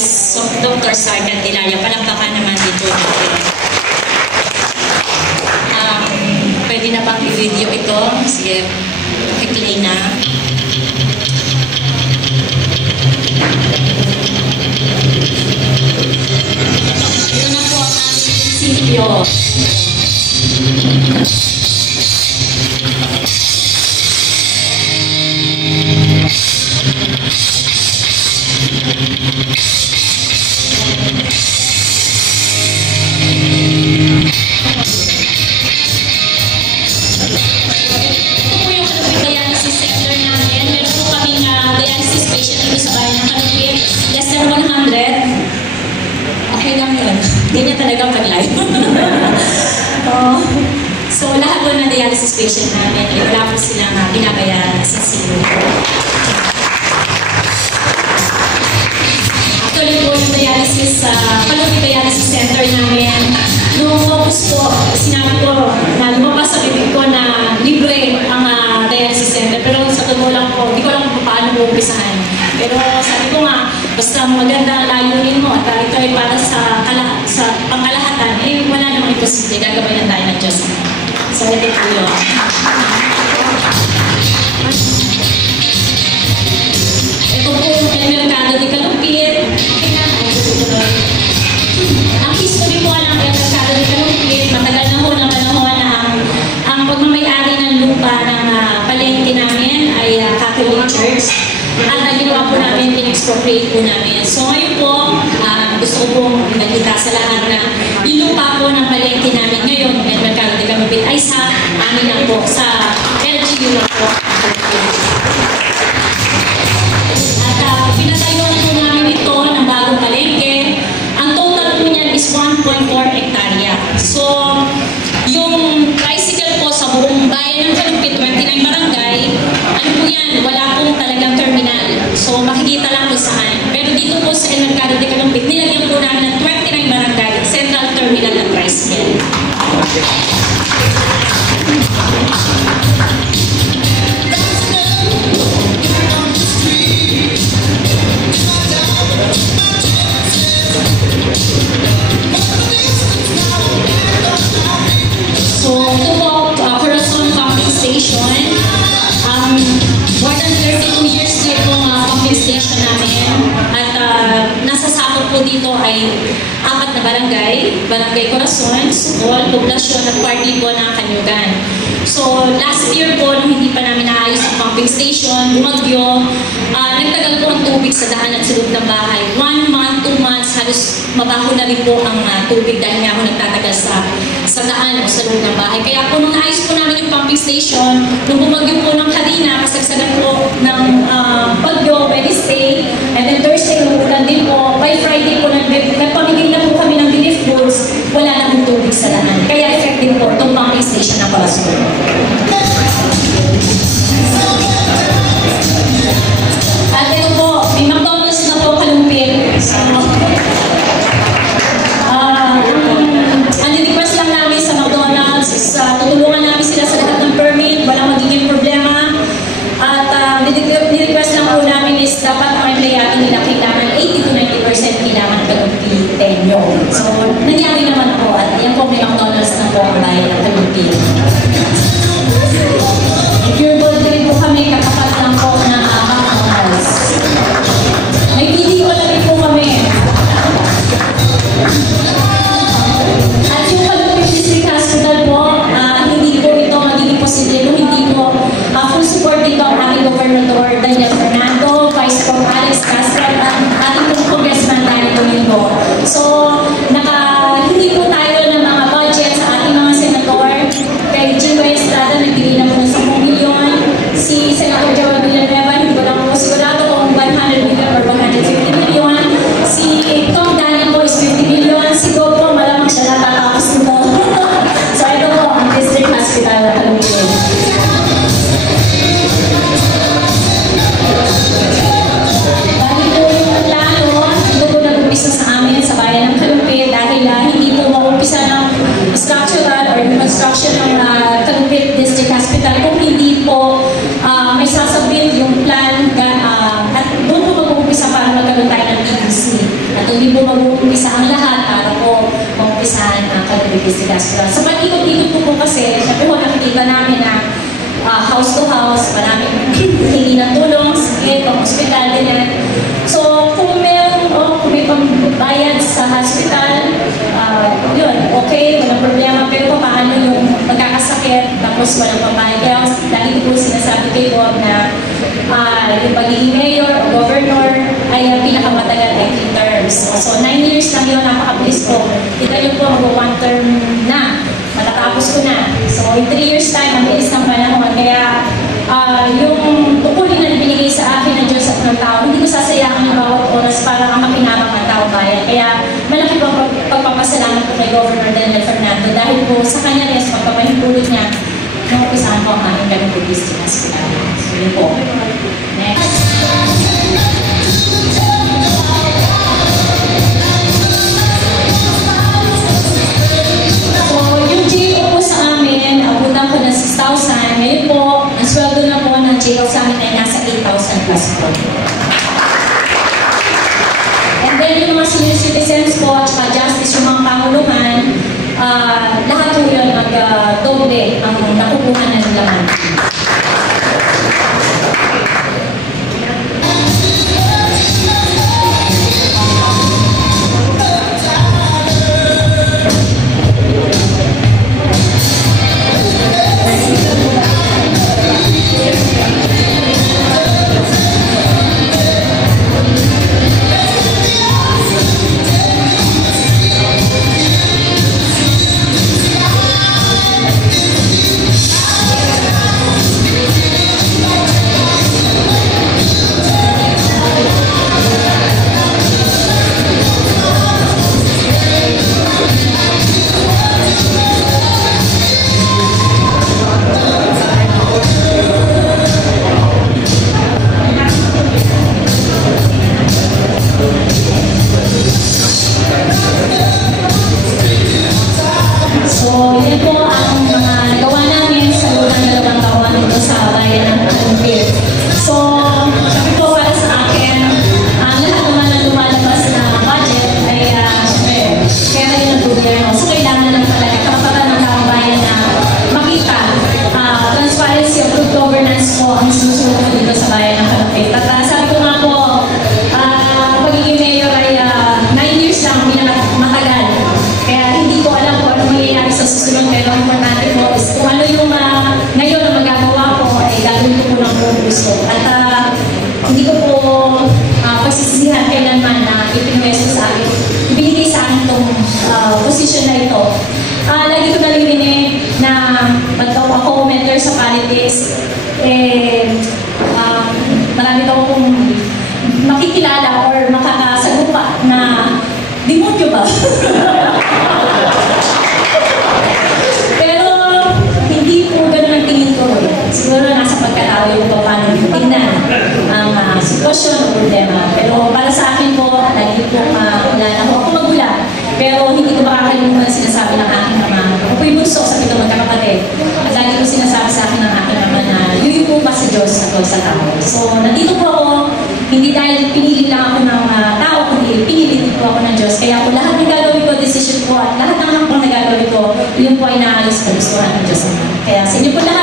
So, Dr. Sargan Dilaria, palakpakan naman dito natin. Pwede na bang i-video ito? Sige, i-play na. Ito na po ang aming prinsipyo. Ganyan talaga pag-live. So, lahat po ng dialysis patient namin, wala po silang binabayaran sa CU. Actually po yung dialysis, Palupit Dialysis Center namin, noong focus po, sinabi ko na lumabas sa bibig ko na libre ang dialysis center. Pero sa totoo lang po, hindi ko lang po paano umpisahan. Pero sabi ko nga, basta maganda ang layunin mo at ito ay para sa pangkalahatan, eh wala namang imposible, gagabayan tayo ng Diyos. So, ito po yun. Ito po yung Mercado de Calumpit. Ang history po ng Mercado de Calumpit, matagal na ho ng panahon na ang pagmamayari ng lupa ng palengke namin ay Catholic Church. At ang ginawa po namin, in-expropriate po namin. So ngayon po, gusto ko pong nakita sa lahat na yung lupa po ng palengke namin ngayon, Mercado de Calumpit, ay sa amin lang po, sa LGU lang po. At pinatayuan po namin ito ng bagong palengke. Ang total po niyan is 1.4 hektarya. So, yung tricycle po sa buong bayan ng Calumpit, 29 barangay, ano po yan, wala pong talagang terminal. So, makikita lang kung saan. Pero dito po sa Mercado de Calumpit, nilagyan po namin ng 29 barangay, central terminal ng tricycle. So, ito po, Corazon Pumping Station. More than 32 years na itong pumping station namin. At nasasakop po dito ay 4 na barangay. Barangay Corazon, Sukol, Poblasyon at party po ng Kanyugan. So, last year po, nung hindi pa namin naayos ang pumping station, bumagyo, nagtagal po ang tubig sa daan at sa loob ng bahay. 1 month, 2 months, halos mabaho na rin po ang tubig dahil nga ako nagtatagal sa daan o sa loob ng bahay. Kaya po, nung naayos po namin yung pumping station, nung bumagyo po ng Harina, kasagsagan po ng bagyo, Wednesday, and then Thursday, umuulan din po. By Friday po, nagpamigay na po kami ng relief goods, wala na pong tubig sa daan. Kaya effective po itong pumping station na Corazon. At ito po, may McDonald's na po Calumpit. So, ang request lang namin sa McDonald's is tutulungan namin sila sa lahat ng permit, walang magiging problema. At request lang po namin is dapat ang empleyado nila kailangan 8 hindi po mag-uumpisa ang lahat para po maumpisahan ang Cavite District Hospital. Sa pag-ikot-ikot po kasi, syempre po nakikita namin na house to house, maraming hingi ng tulong, sakit, pang-hospital din. So, kung may pambayad sa hospital, yun, okay, walang problema, pero paano yung magkakasakit, tapos walang pambayad. Kaya dahil po sinasabi kay Bob na yung pagiging mayor o governor ay pinakamatagal ay 3 terms. So, 9 years lang yun, napakabilis po. Kita nyo po, mag-1 term na, matatapos ko na. So, in 3 years time, ang bilis ng panahon. Kaya, yung tukulin na binigay sa akin ng Diyos at ng tao, hindi ko sasayangin ang bawat oras para makinabang ang tao bayan. Kaya malaki po pagpapasalamat ko kay Governor Daniel Fernando dahil po sa kanya rin, sa pagpapahintulot niya, nung upisahan po ang aming Cavite District Hospital. So yun po. Next. So yung JO po sa amin, abutan ko ng 6,000. Ngayon po, ang sweldo na po ng JO sa amin ay nasa 8,000 plus po. And then yung mga senior citizens po at saka justice, yung mga panguluhan, lahat po yun mag-doble ang nakukuha na nila. Hindi ko po pagsisisihan kailanman na ipinwesto sa akin, ibinigay sa akin itong position na ito. Lagi ko nalilinig na pagkaw ako mentor sa politics, marami daw akong makikilala or makakasagupa na demonyo ba? Pero hindi po ganun ang tingin ko. Siguro nasa pagkatao yung paano yung tingnan ang sitwasyon o problema. Pero para sa akin po, lagi po ako magulat. Pero hindi ko makakalimutan ang sinasabi ng aking ama. Ako po yung bunso sa pitong magkakapatid. At lagi ko sinasabi sa akin ng aking ama na yun po pa sa Diyos at huwag sa tao. So, nandito po ako, hindi dahil pinili lang ako ng tao, kundi pinili din po ako ng Diyos. Kaya po lahat ng gagawin ko, decision ko, at lahat ng hakbang na gagawin ko, yun po ay naalis na gustuhan ng Diyos. Kaya sa inyo po lahat,